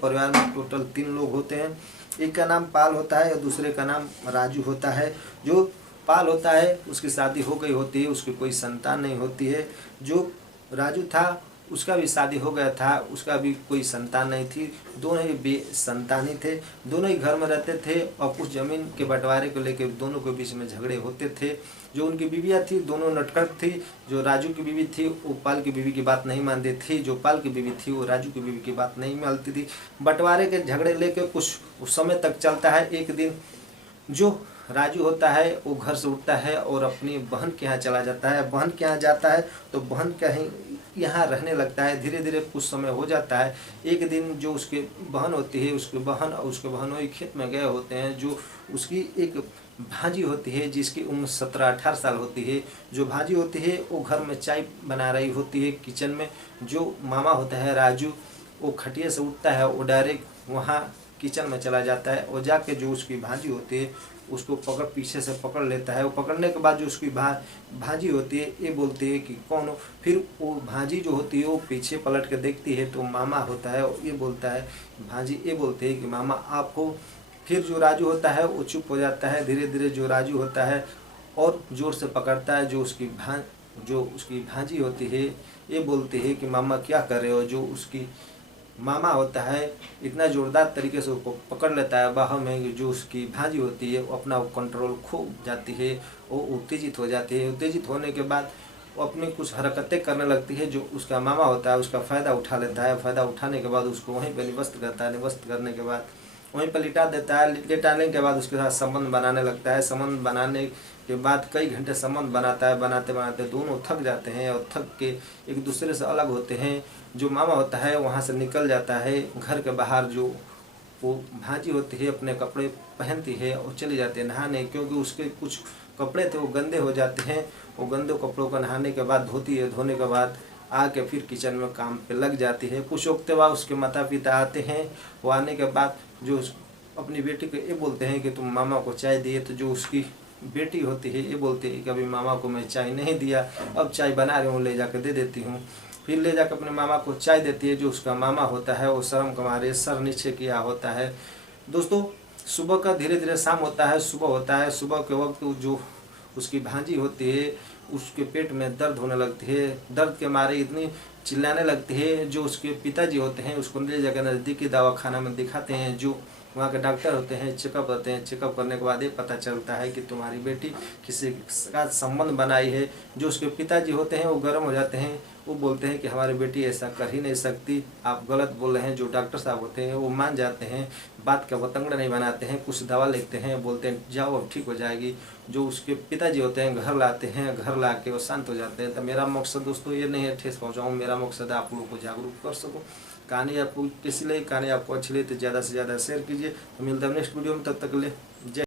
परिवार में टोटल 3 लोग होते हैं। एक का नाम पाल होता है और दूसरे का नाम राजू होता है। जो पाल होता है उसकी शादी हो गई होती है, उसकी कोई संतान नहीं होती है। जो राजू था उसका भी शादी हो गया था, उसका भी कोई संतान नहीं थी। दोनों ही बेसंतानी थे। दोनों ही घर में रहते थे और कुछ ज़मीन के बंटवारे को लेकर दोनों के बीच में झगड़े होते थे। जो उनकी बीवियाँ थी दोनों नटखट थी। जो राजू की बीवी थी वो पाल की बीवी की बात नहीं मानती थी, जो पाल की बीवी थी वो राजू की बीवी की बात नहीं मानती थी। बंटवारे के झगड़े लेकर कुछ समय तक चलता है। एक दिन जो राजू होता है वो घर से उठता है और अपनी बहन के यहाँ चला जाता है। बहन के यहाँ जाता है तो बहन कहीं यहाँ रहने लगता है। धीरे धीरे कुछ समय हो जाता है। एक दिन जो उसकी बहन होती है, उसकी बहन और उसके बहनोई खेत में गए होते हैं। जो उसकी एक भांजी होती है जिसकी उम्र 17-18 साल होती है। जो भांजी होती है वो घर में चाय बना रही होती है किचन में। जो मामा होता है राजू, वो खटिया से उठता है, वो डायरेक्ट वहाँ किचन में चला जाता है और जाके जो उसकी भांजी होती है उसको पीछे से पकड़ लेता है। वो पकड़ने के बाद जो उसकी भांजी होती है ये बोलती है कि कौन हो। फिर वो भांजी जो होती है वो पीछे पलट के देखती है तो मामा होता है। ये बोलता है, भांजी ये बोलती है कि मामा आप हो। फिर जो राजू होता है वो चुप हो जाता है। धीरे धीरे जो राजू होता है और जोर से पकड़ता है। जो उसकी भांजी होती है ये बोलती है कि मामा क्या कर रहे हो। जो उसकी मामा होता है इतना जोरदार तरीके से उसको पकड़ लेता है बाहों में। जो उसकी भांजी होती है वो अपना कंट्रोल खो जाती है, वो उत्तेजित हो जाती है। उत्तेजित होने के बाद वो अपनी कुछ हरकतें करने लगती है। जो उसका मामा होता है उसका फ़ायदा उठा लेता है। फ़ायदा उठाने के बाद उसको वहीं पर निवस्त करता है। निवस्त करने के बाद वहीं पर लिटा देता है। लिटाने के बाद उसके साथ संबंध बनाने लगता है। संबंध बनाने के बाद कई घंटे संबंध बनाता है। बनाते बनाते दोनों थक जाते हैं और थक के एक दूसरे से अलग होते हैं। जो मामा होता है वहाँ से निकल जाता है। घर के बाहर जो वो भांजी होती है अपने कपड़े पहनती है और चली जाती है नहाने, क्योंकि उसके कुछ कपड़े थे वो गंदे हो जाते हैं। वो गंदे कपड़ों को नहाने के बाद धोती है। धोने के बाद आके फिर किचन में काम पे लग जाती है। कुछ वक्त बाद उसके माता पिता आते हैं। वो आने के बाद जो अपनी बेटी को ये बोलते हैं कि तुम मामा को चाय दिए। तो जो उसकी बेटी होती है ये बोलती है कि अभी मामा को मैं चाय नहीं दिया, अब चाय बना रही हूँ, ले जाकर दे देती हूँ। फिर ले जाकर अपने मामा को चाय देती है। जो उसका मामा होता है वो शर्म के मारे सर नीचे किया होता है। दोस्तों सुबह का धीरे धीरे शाम होता है, सुबह होता है। सुबह के वक्त जो उसकी भांजी होती है उसके पेट में दर्द होने लगती है। दर्द के मारे इतनी चिल्लाने लगती है। जो उसके पिताजी होते हैं उसको ले जाकर नज़दीकी दवाखाना में दिखाते हैं। जो वहाँ के डॉक्टर होते हैं चेकअप करते हैं। चेकअप करने के बाद ये पता चलता है कि तुम्हारी बेटी किसी का संबंध बनाई है। जो उसके पिताजी होते हैं वो गर्म हो जाते हैं। वो बोलते हैं कि हमारी बेटी ऐसा कर ही नहीं सकती, आप गलत बोल रहे हैं। जो डॉक्टर साहब होते हैं वो मान जाते हैं, बात का वतंगड़ नहीं बनाते हैं। कुछ दवा लिखते हैं, बोलते हैं जाओ अब ठीक हो जाएगी। जो उसके पिताजी होते हैं घर लाते हैं। घर ला के वो शांत हो जाते हैं। तो मेरा मकसद दोस्तों ये नहीं है ठेस पहुँचाऊँ, मेरा मकसद है आप लोगों को जागरूक कर सकूँ। कहानी आपको कैसी लगी, कहानी आपको अच्छी लगी तो ज़्यादा से ज़्यादा शेयर कीजिए। तो मिलते हैं नेक्स्ट वीडियो में, तब तक ले